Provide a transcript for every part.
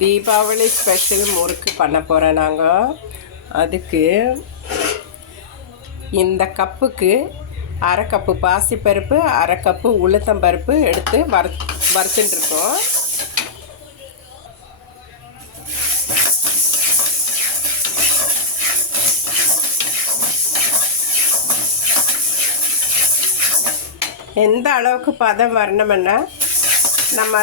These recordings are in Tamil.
தீபாவளி ஸ்பெஷல் முறுக்கு பண்ண போகிறேன் நாங்கள். அதுக்கு இந்த கப்புக்கு அரை கப்பு பாசிப்பருப்பு, அரை கப்பு உளுத்தம்பருப்பு எடுத்து வறுத்துட்டுருக்கோம். எந்த அளவுக்கு பதம் வரணும்னா, நம்ம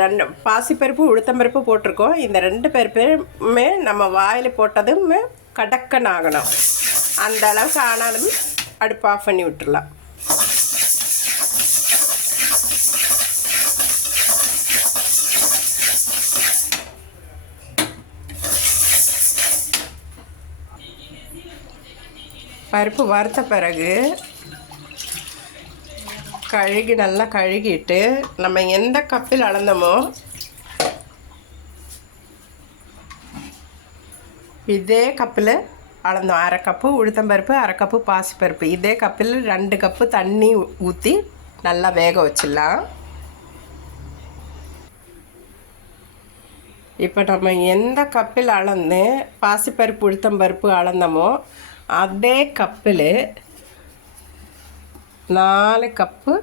ரெண்டு பாசிப்பருப்பு உளுத்தம்பருப்பு போட்டிருக்கோம். இந்த ரெண்டு பருப்புமே நம்ம வாயில் போட்டதுமே கடக்கன்னு ஆகணும். அந்த அளவுக்கு ஆனாலும் அடுப்பு ஆஃப் பண்ணி விட்டுடலாம். பருப்பு வறுத்த பிறகு நல்லா கழுகிட்டு நம்ம எந்த கப்பில் அளந்தோமோ இதே கப்பில் அளந்தோம். அரை கப்பு உளுத்தம்பருப்பு, அரை கப்பு பாசிப்பருப்பு, இதே கப்பில் 2 கப்பு தண்ணி ஊற்றி நல்லா வேக வச்சிடலாம். இப்போ நம்ம எந்த கப்பில் அளந்து பாசிப்பருப்பு உளுத்தம்பருப்பு அளந்தோமோ அதே கப்பில் 4 கப்பு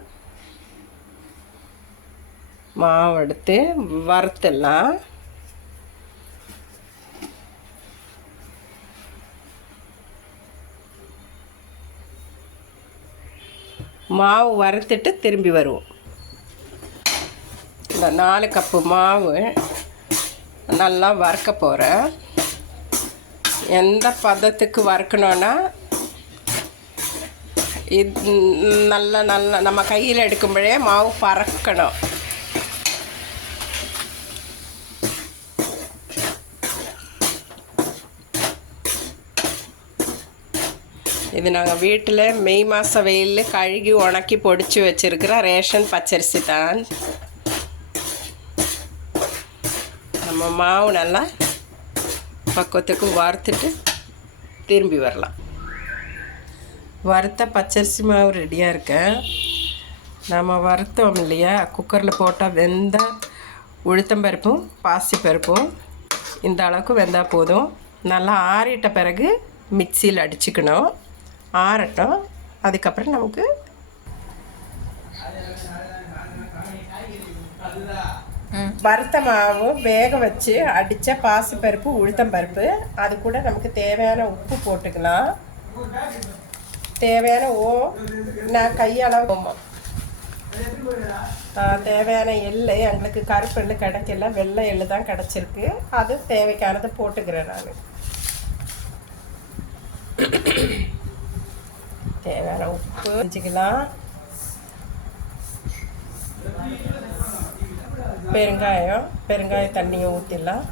மாவு எடுத்து வறுத்துடலாம். மாவு வறுத்துட்டு திரும்பி வருவோம். இந்த 4 கப்பு மாவு நல்லா வறுக்க போகிறேன். எந்த பதத்துக்கு வறுக்கணுன்னா, இது நல்லா நம்ம கையில் எடுக்கும்போதே மாவு பறக்கணும். இது நாங்கள் வீட்டில் மே மாதம் வெயிலில் கழுகி உணக்கி பொடிச்சு வச்சுருக்கிற ரேஷன் பச்சரிசி தான். நம்ம மாவு நல்லா பக்குவத்துக்கு வறுத்துட்டு திரும்பி வரலாம். வறுத்த பச்சரிசி மாவு ரெடியாக இருக்கேன். நம்ம வறுத்தோம் இல்லையா, குக்கரில் போட்டால் வெந்த உளுத்தம்பருப்பும் பாசிப்பருப்பும் இந்த அளவுக்கு வெந்தால் போதும். நல்லா ஆறிட்ட பிறகு மிக்சியில் அடிச்சுக்கணும். ஆறட்டும். அதுக்கப்புறம் நமக்கு வறுத்த மாவு வேக வச்சு அடித்த பாசிப்பருப்பு உளுத்தம்பருப்பு, அது கூட நமக்கு தேவையான உப்பு போட்டுக்கலாம். தேவையான நான் கையளவு தேவையான எள்ளு, எங்களுக்கு கருப்பு எள்ளு கிடைக்கல, வெள்ளை எள்ளு தான் கிடச்சிருக்கு. அது தேவைக்கானது போட்டுக்கிறேன் நான். தேவையான உப்பு வச்சுக்கலாம். பெருங்காய தண்ணியை ஊற்றிடலாம்.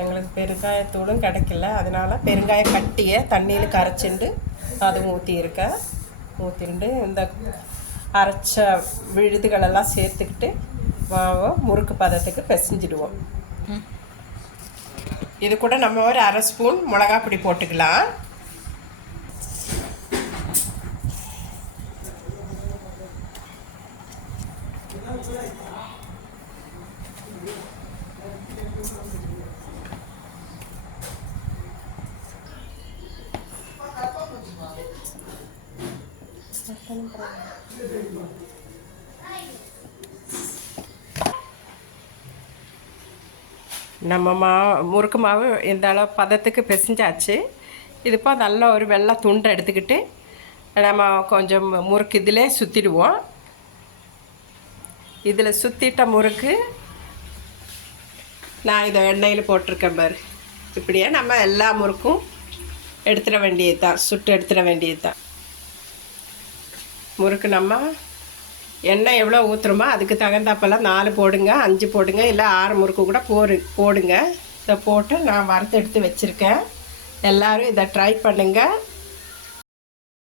எங்களுக்கு பெருங்காயத்தூளும் கிடைக்கல, அதனால் பெருங்காய கட்டியை தண்ணியில் கரைச்சிண்டு அதுவும் ஊற்றியிருக்கேன். ஊற்றிண்டு இந்த அரைச்ச விழுதுகளெல்லாம் சேர்த்துக்கிட்டு மாவை முறுக்கு பதத்துக்கு பிசைஞ்சிடுவோம். இது கூட நம்ம ஒரு அரை ஸ்பூன் மிளகாப்பொடி போட்டுக்கலாம். நம்ம முறுக்கு மாவு இந்த அளவு பதத்துக்கு பிசைஞ்சாச்சு. இது இப்போ நல்ல ஒரு வெள்ளை துண்டை எடுத்துக்கிட்டு நம்ம கொஞ்சம் முறுக்கு இதிலே சுற்றிடுவோம். இதில் சுற்றிட்ட முறுக்கு நான் இதை எண்ணெயில் போட்டிருக்கேன் பாரு. இப்படியே நம்ம எல்லா முறுக்கும் எடுத்துட வேண்டியது தான், சுட்டு எடுத்துட வேண்டியது தான். முறுக்கு நம்ம எண்ணெய் எவ்வளோ ஊற்றுறோமோ அதுக்கு தகுந்தாப்பெல்லாம் 4 போடுங்க, 5 போடுங்க, இல்லை 6 முறுக்கு கூட போடுங்க. இதை போட்டு நான் வறுத்து எடுத்து வச்சுருக்கேன். எல்லோரும் இதை ட்ரை பண்ணுங்கள்.